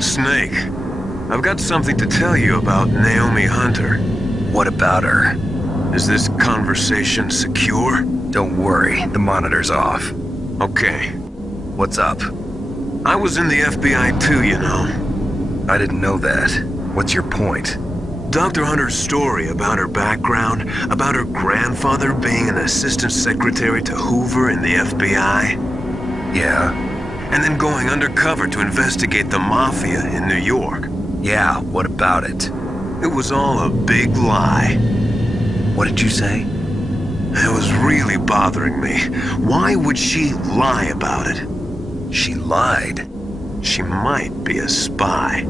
Snake, I've got something to tell you about Naomi Hunter. What about her? Is this conversation secure? Don't worry, the monitor's off. Okay. What's up? I was in the FBI too, you know. I didn't know that. What's your point? Dr. Hunter's story about her background, about her grandfather being an assistant secretary to Hoover in the FBI. Yeah? And then going undercover to investigate the Mafia in New York. Yeah, what about it? It was all a big lie. What did you say? It was really bothering me. Why would she lie about it? She lied? She might be a spy.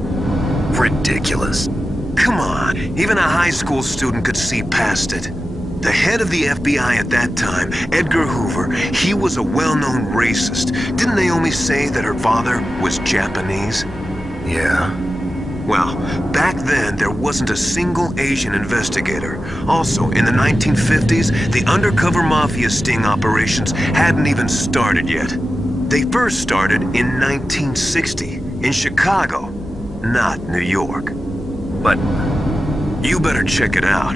Ridiculous. Come on, even a high school student could see past it. The head of the FBI at that time, Edgar Hoover, he was a well-known racist. Didn't Naomi say that her father was Japanese? Yeah. Well, back then, there wasn't a single Asian investigator. Also, in the 1950s, the undercover mafia sting operations hadn't even started yet. They first started in 1960, in Chicago, not New York. But you better check it out.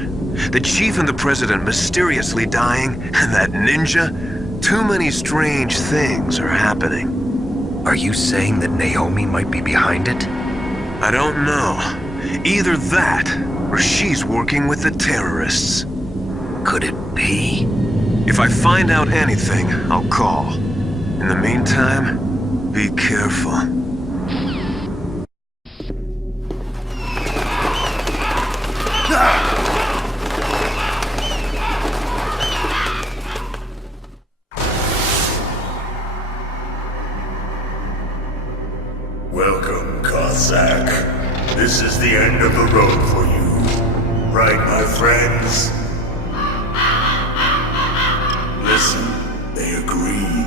The chief and the president mysteriously dying, and that ninja? Too many strange things are happening. are you saying that Naomi might be behind it? I don't know. Either that, or she's working with the terrorists. Could it be? If I find out anything, I'll call. In the meantime, be careful. Welcome, Cossack. This is the end of the road for you. Right, my friends? Listen, they agree.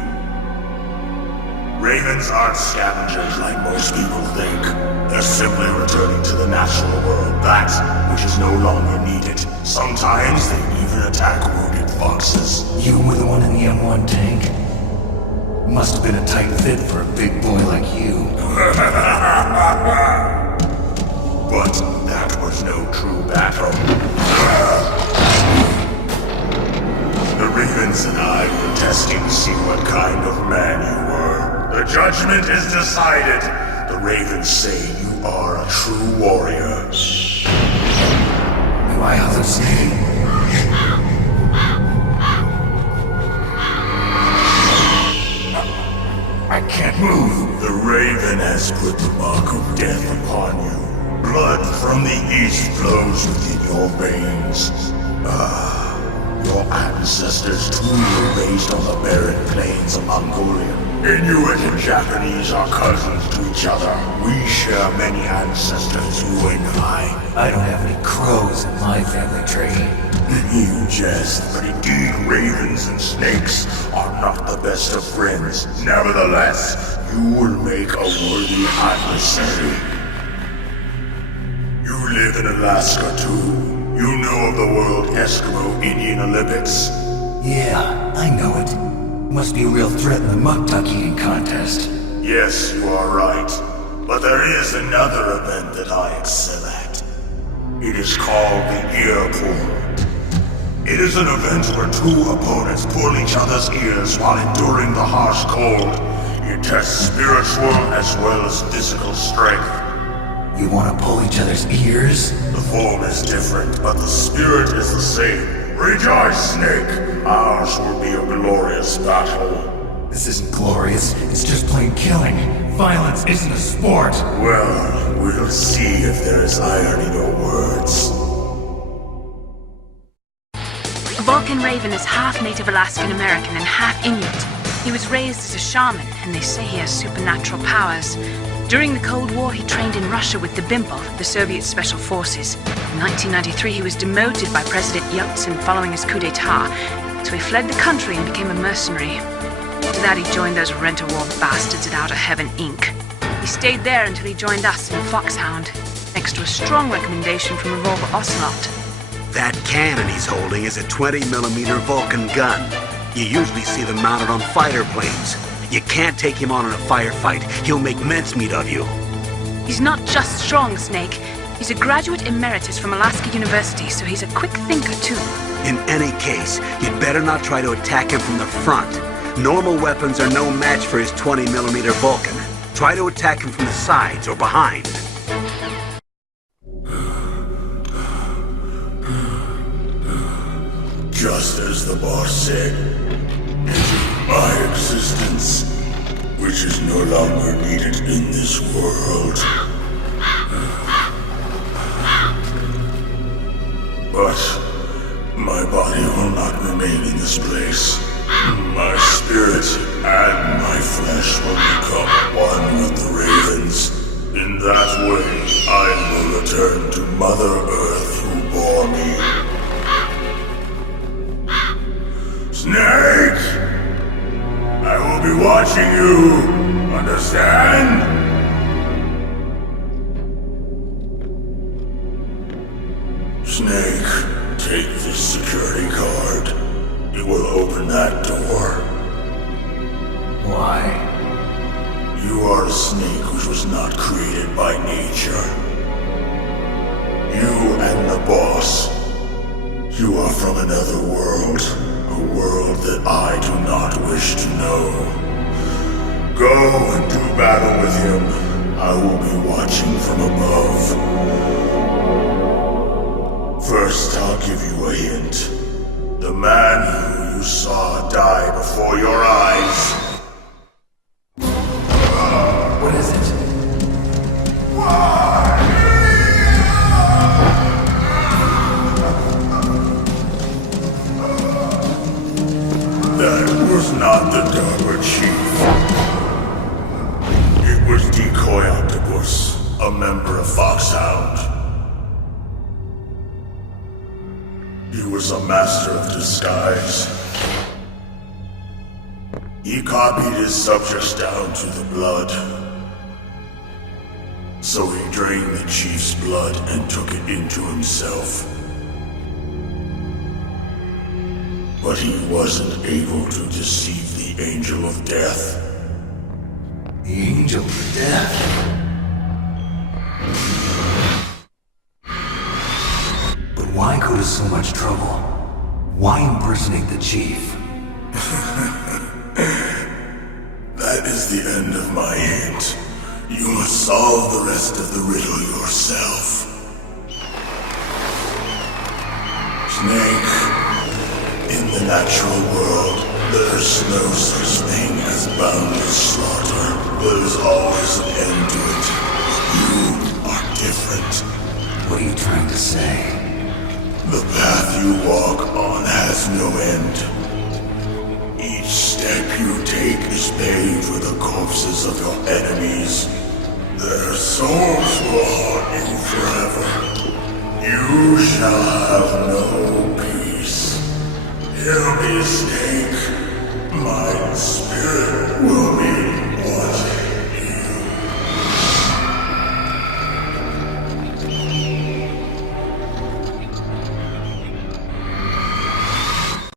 Ravens aren't scavengers like most people think. They're simply returning to the natural world, that which is no longer needed. Sometimes they even attack wounded foxes. You were the one in the M1 tank? Must have been a tight fit for a big boy like you. But that was no true battle. The Ravens and I were testing to see what kind of man you were. The judgment is decided. The Ravens say you are a true warrior. Am I hallucinating? I can't move. The Raven has put the mark of death upon you. Blood from the east flows within your veins. Your ancestors too were raised on the barren plains of Mongolia. Inuit and Japanese are cousins to each other. We share many ancestors, you and I don't have any crows in my family tree. You jest, but indeed ravens and snakes are not the best of friends. Nevertheless, you will make a worthy adversary. You live in Alaska too. You know of the World Eskimo Indian Olympics? Yeah, I know it. Must be a real threat in the muck duck eating contest. Yes, you are right. But there is another event that I excel at. It is called the ear pull. It is an event where two opponents pull each other's ears while enduring the harsh cold. It tests spiritual as well as physical strength. You want to pull each other's ears? The form is different, but the spirit is the same. Rejoice, Snake! Ours will be a glorious battle. This isn't glorious, it's just plain killing. Violence isn't a sport. Well, we'll see if there is iron in your words. Vulcan Raven is half Native Alaskan American and half Inuit. He was raised as a shaman, and they say he has supernatural powers. During the Cold War, he trained in Russia with the Bimpel, the Soviet Special Forces. In 1993, he was demoted by President Yeltsin following his coup d'etat, so he fled the country and became a mercenary. After that, he joined those rent-a-war bastards at Outer Heaven, Inc. He stayed there until he joined us in Foxhound, next to a strong recommendation from Revolver Ocelot. That cannon he's holding is a 20mm Vulcan gun. You usually see them mounted on fighter planes. You can't take him on in a firefight. He'll make mincemeat of you. He's not just strong, Snake. He's a graduate emeritus from Alaska University, so he's a quick thinker, too. In any case, you'd better not try to attack him from the front. Normal weapons are no match for his 20mm Vulcan. Try to attack him from the sides or behind. Just as the boss said, it is my existence which is no longer needed in this world. But my body will not remain in this place. My spirit and my flesh will become one with the ravens. In that way, I will return to Mother Earth who bore me. Snake! I will be watching you. Understand? Snake, take this security card. It will open that door. Why? You are a snake which was not created by nature. You and the boss. You are from another world. A world that I do not wish to know. Go and do battle with him. I will be watching from above. First, I'll give you a hint. The man who you saw die before your eyes. What is it? That was not the Darber Chief. It was Decoy Octopus, a member of Foxhound. He was a master of disguise. He copied his subjects down to the blood. So he drained the Chief's blood and took it into himself. But he wasn't able to deceive the Angel of Death. The Angel of Death? But why go to so much trouble? Why impersonate the Chief? That is the end of my hint. You must solve the rest of the riddle yourself. Snake, in the natural world, there's no such thing as boundless slaughter. There's always an end to it. You are different. What are you trying to say? The path you walk on has no end. Each step you take is paved with the corpses of your enemies. Their souls will haunt you forever. You shall have no peace. Hear me, Snake. My spirit will be